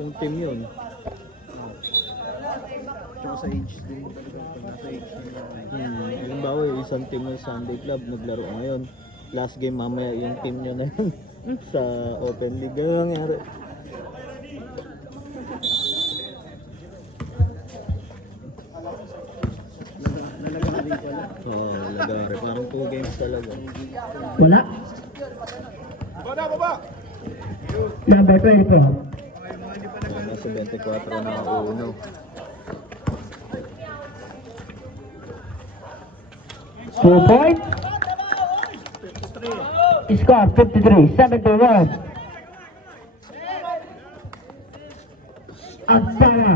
Yung team yun. Tsaka sa age din talaga. Pag nasa age din. Halimbawa yung isang team ng Sunday Club naglaro ngayon. Last game mamaya yung team nyo na yun sa Open League. Ganun nangyari. Lalagari pala. Oo, lagari. Parang 2 games talaga. Wala. Number 24. Nasa 24 na uno. Two points. Score 53-71. Agpara.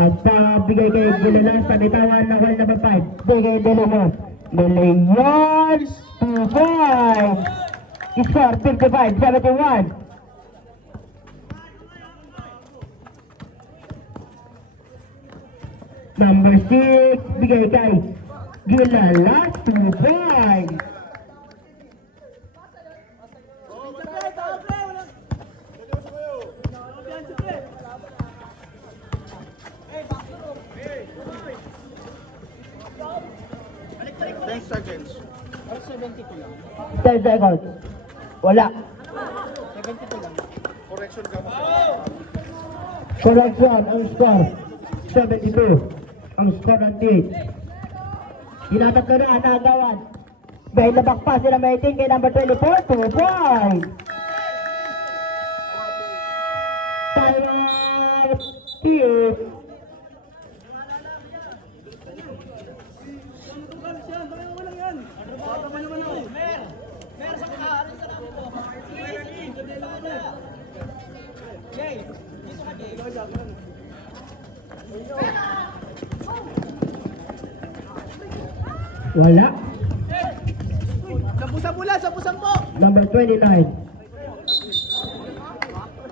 Agpara bigay kay Gilalas sa bitawan ng wall number 5. Bigay Delimo. Leon 2 points. Score 55-71. Number 6, bigay kay Gilalas 2 points. Thanks, Sergeant. 10 seconds. Wala. Correction ka mo. Correction, ang score 72. Ang score ng team. Ginatatlo na ang nagawan. Dahil nabakpa sila maiting kay number 24, 2 points. Time out, team. Wala. Sampu po! Number 29.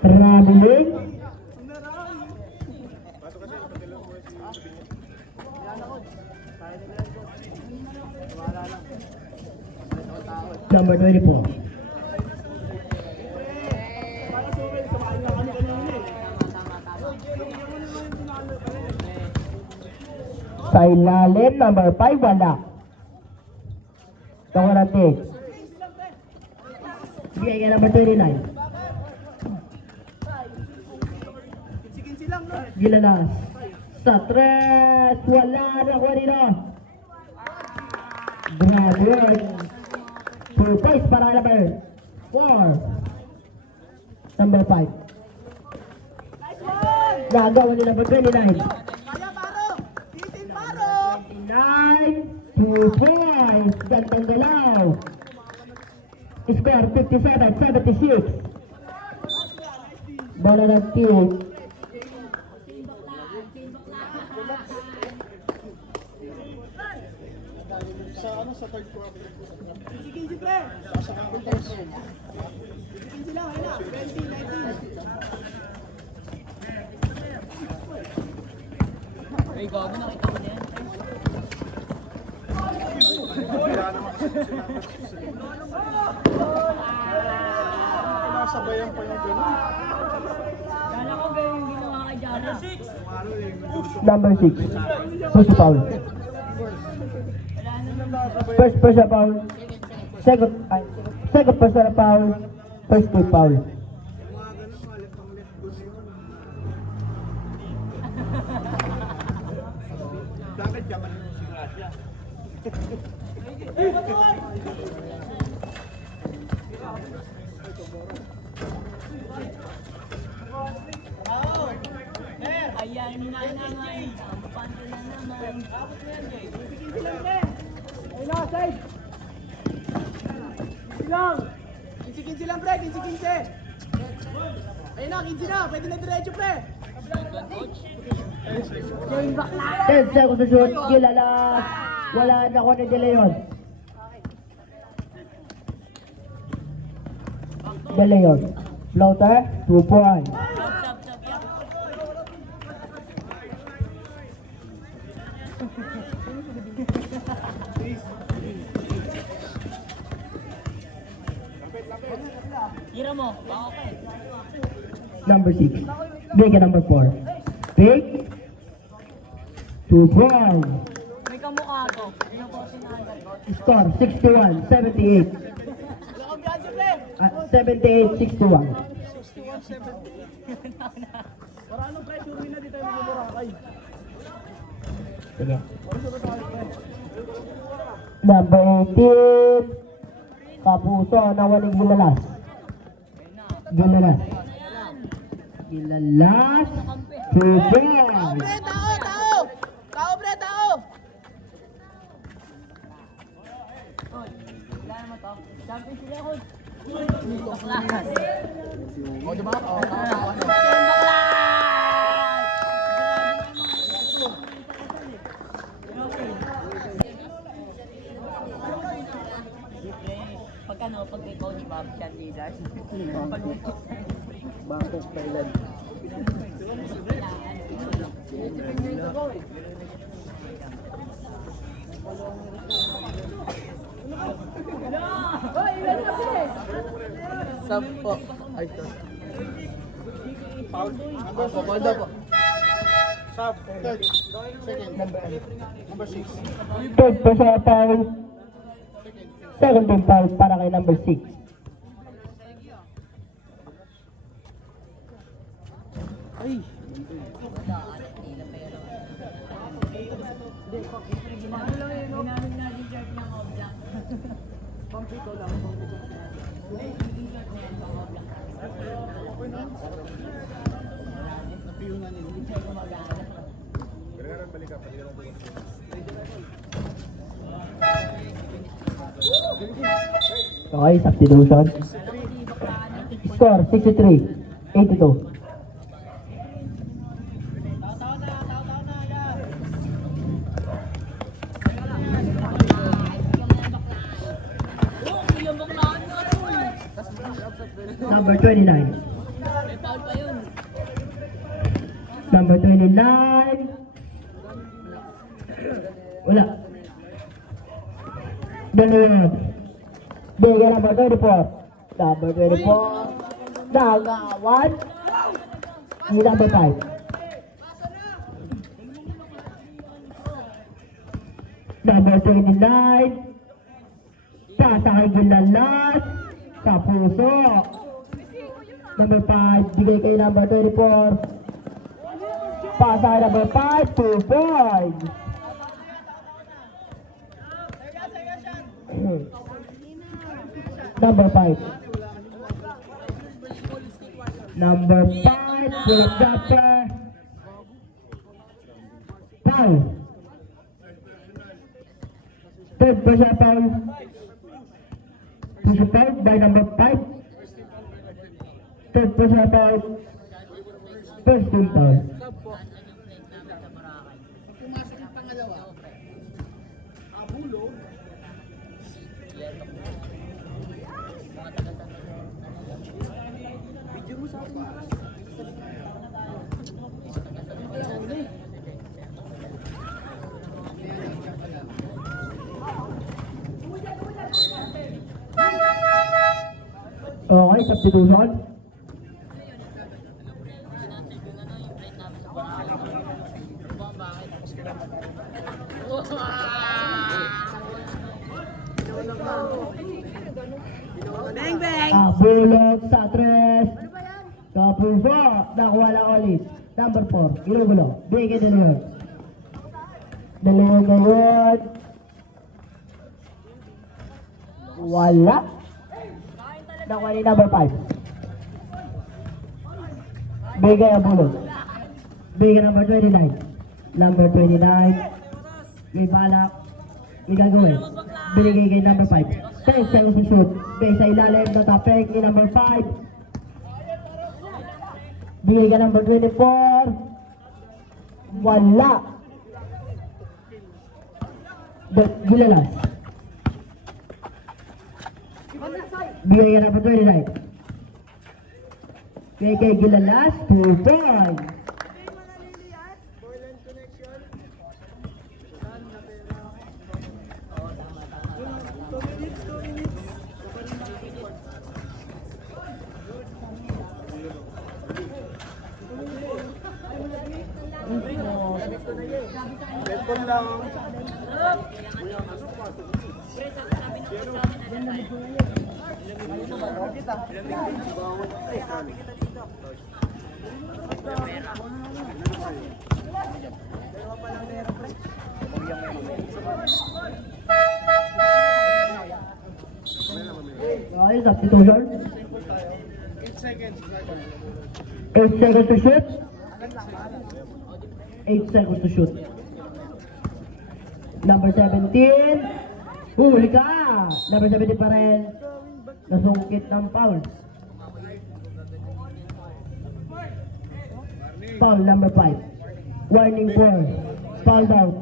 Traveling. Number 24. Sa ilalim, number 5, wala. Ito ko natin. Bigay ka number 29. Gilalas. Sa 3, wala na ko nito. Grabe. 2 points para number 4. Number 5. Nagawa ni number 29. 2 points. Gantong galaw. Score 57-76. Bola ng team. Sa third quarter. Ay, gago, nakita mo na yan. Sabayan pa yung gano'n. Kala ko ba yung ginawa kay Jana? Number 6. First foul. First personal foul. Second personal foul. First team foul. Bakit ka man yung sigrasya? Ayan na naman. Pante na naman. Kinsi lang pre, kinsi. Ayun na, kinsi na, pwede na diretso pre. 10 seconds to shoot. Gilalas. Wala na ko ni De Leon. De Leon. Floater. 2 points. Tira mo, baka ka eh. number 6. Bigay number 4. Big. 2 points. May kamukha to. Ano po sinagad ko? Score 61-78. Wala kang biyansi, pre. 78-61. 61-70. Para anong pressure win na dito yung Boracay? Sige. Para sa tayo, pre. Number 18. Kapuso na waling gilalas. Gilalas. Gilalas. 2 points. Pre, tao, tao! Tao, pre, tao! Hoy, wala naman to. Champion sila ko. O, diba? O, tao. Pag may coach Bob Chan leader. Bangkok, Thailand. Sampo. Ay, ito. Foul daw po. Sub, third. Second. Number 6. Third pa sa foul. Second team foul para kay number 6. Ay! Ginamit natin shirt ng Oblak. Pampito lang. Okay, substitution. Score 63-82. Number 29. Number 29. Wala. Dalawa. Bigay number 24. Number 24. Nagawan. Ni number 5. Number 29. Pasa kay Gilalas. Kapuso. Number 5. Bigay kay number 24. Pasa kay number 5. 2 points. Number 5. Number 5. Philip Dapper. Foul. Third pressure foul. Push foul by number 5. Third pressure foul. First team foul. Pumasok ang pangalawa. Abulo. Video mo sa akin. Okay, substitution. Bang, bang! Bulog sa 3. Kapuso. Nakuha lang ulit. Number 4. Ginugulo. Bigay din yun. Dalawa ngayon. Wala. Nakuha ni number 5. Bigay ang bulog. Bigay number 29. Number 29. May balak. May gagawin. Binigay kay number 5. 10 seconds to shoot. Bigay sa ilalim na tapek ni number 5. Bigay ka number 24. Wala. Gilalas. Bigay ka number 29. Bigay kay Gilalas. 2 points. Cellphone lang. Okay, substitution. 8 seconds. 8 seconds to shoot. 8 seconds to shoot. Number 17. Huli ka! Number 17 pa rin. Nasungkit ng foul. Foul number 5. Warning for foul out.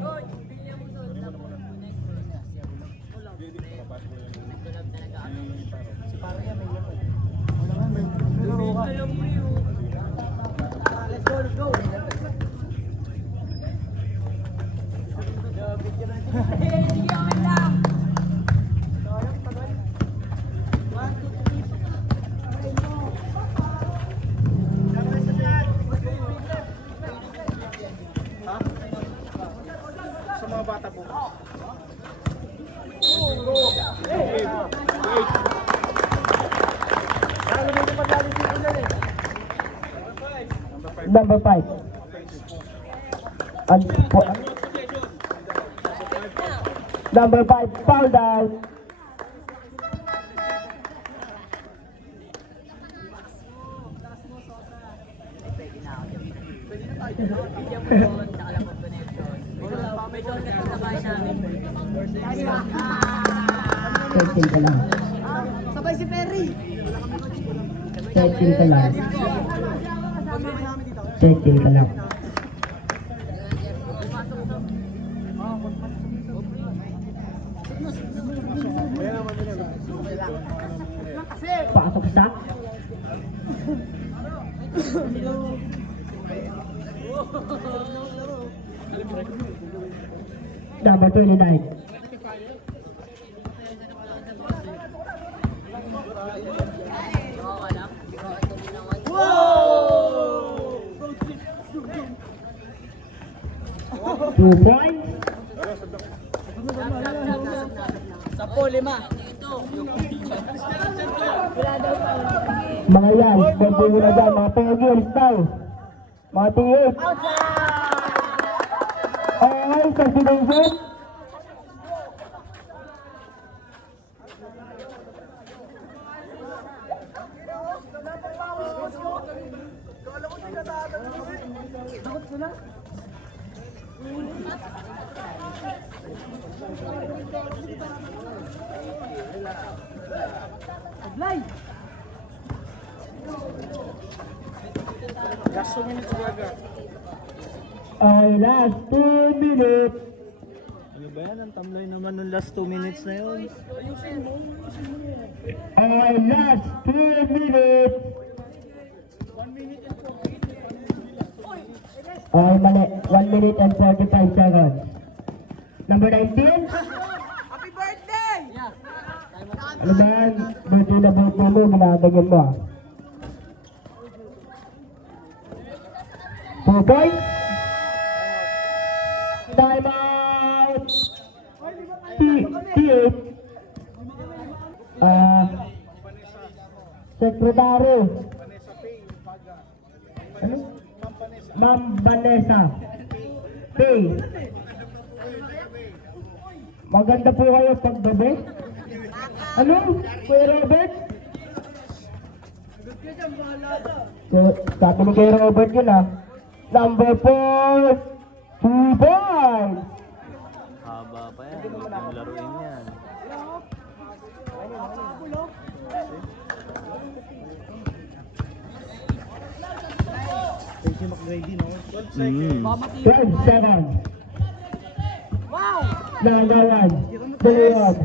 Sa mga bata po. Number 5. Number 5 foul out. Setting ka lang. Sabay si Perry. Setting ka lang. Setting ka lang. Pasok sa. Number 29. Wow! 2 points. 10-5. Mga yan, bumpo muna dyan, mga pogils daw. Mga tingin. Okay, substitution. Last 2 minutes talaga. Okay, last 2 minutes. Ano ba yan? Ang tamlay naman nung last 2 minutes na yun. Okay, last 2 minutes. 1 minute and 40. Okay, mali. 1 minute and 45 seconds. Number 19. Happy birthday! Ano ba yan? Birthday na birthday mo, ginagagan mo ah. 2 points. Time out. T8. Secretary. Ano? Ma'am Vanessa. Pay. Maganda po kayo paggabi. Ano? Kuya Robert? So, sabi ni Kuya Robert yun ah. Number 4. 2 points. Haba pa yan. Huwag yung laruin yan. Pwede mag-ready, no? 12 seconds. Wow! Nagawan. Dalawag.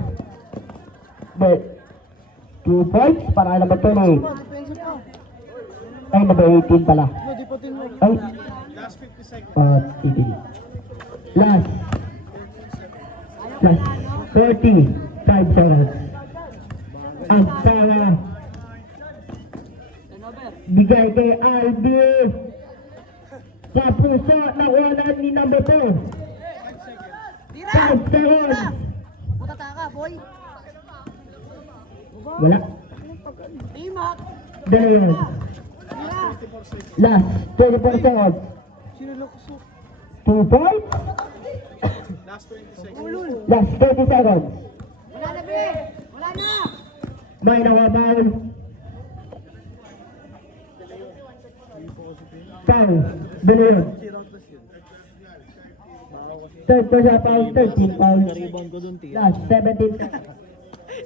Bet. 2 points para number 28. Ay, number 18 pala. Ay. Last 50 seconds. Sige. Last. Last. 45 seconds. Ang para bigay kay Albi. Sa puso, nakuha ni number 2. 5 seconds. Putata ka, boy. Wala. Timak. Dala yun. Last, 24 seconds. 2 points. Last 30 seconds. Wala na, be. Wala na. May nakabawl. Foul. Dala yun. Third pa siya, foul. 13 foul. Rebound ko dun, tira. Last 17 seconds.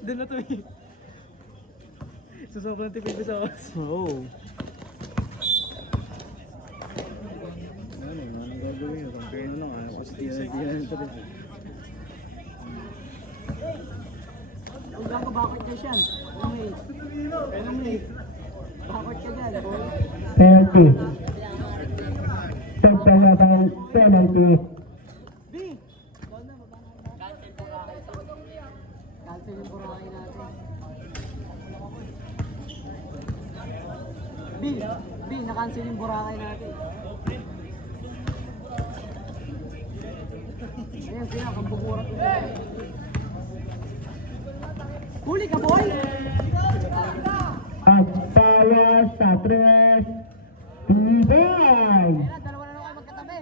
Doon na to eh. So sobrang tipid ko sa oras. Oo. Ano, anong gagawin nyo? Campaign na lang, ayaw kasi tiyan ito rin. Kung gago, bakit ka siyan? Bakit ka dyan, boy? Penalty. Third pa siya, foul. Penalty. B. Cancel yung Boracay natin. B, na-cancel yung Boracay natin. Ayun, sila, kambuburat ko. Huli ka, boy! At tayo sa 3. Tibay. Ayun, dalawa na lang kayo magkatabi.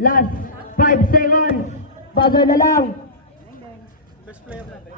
Last 5 seconds. Buzzer na lang. Best player natin.